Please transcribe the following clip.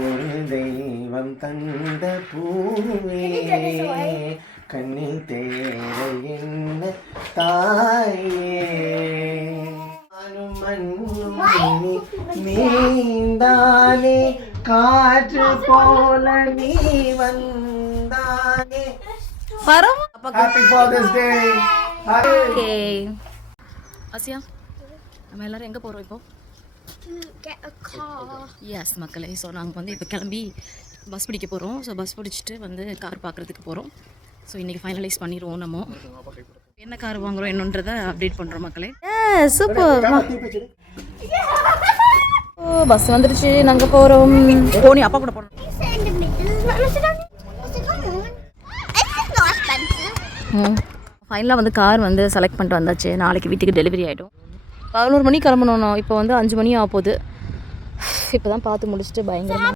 ஒரு தெய்வம் தந்த பூவே கண்ணில் தேவை என்ன தாயே நீந்தானே காற்று போல நீ வந்தானே. ஹாப்பி ஃபாதர்ஸ் டே. ஓகே ஆசியா, நம்ம எல்லாரும் எங்கே போகிறோம் இப்போ? எஸ் மக்களே, ஸோ நாங்கள் வந்து இப்போ கிளம்பி பஸ் பிடிக்க போகிறோம். ஸோ பஸ் பிடிச்சிட்டு வந்து கார் பார்க்குறதுக்கு போகிறோம். ஸோ இன்றைக்கி ஃபைனலைஸ் பண்ணிடுவோம். நம்ம என்ன கார் வாங்குகிறோம் என்னன்றதை அப்டேட் பண்ணுறோம் மக்களே. சூப்பர். ஓ பஸ் வந்துடுச்சு, நாங்கள் போகிறோம். போனி அப்பா கூட போகிறோம். ஃபைனலாக வந்து கார் வந்து செலக்ட் பண்ணிட்டு வந்தாச்சு. நாளைக்கு வீட்டுக்கு டெலிவரி ஆகிடும். 11 மணிக்கு கிளம்பணும். இப்போ வந்து 5 மணி ஆக போகுது. இப்போ தான் பார்த்து முடிச்சுட்டு பயங்கரமாக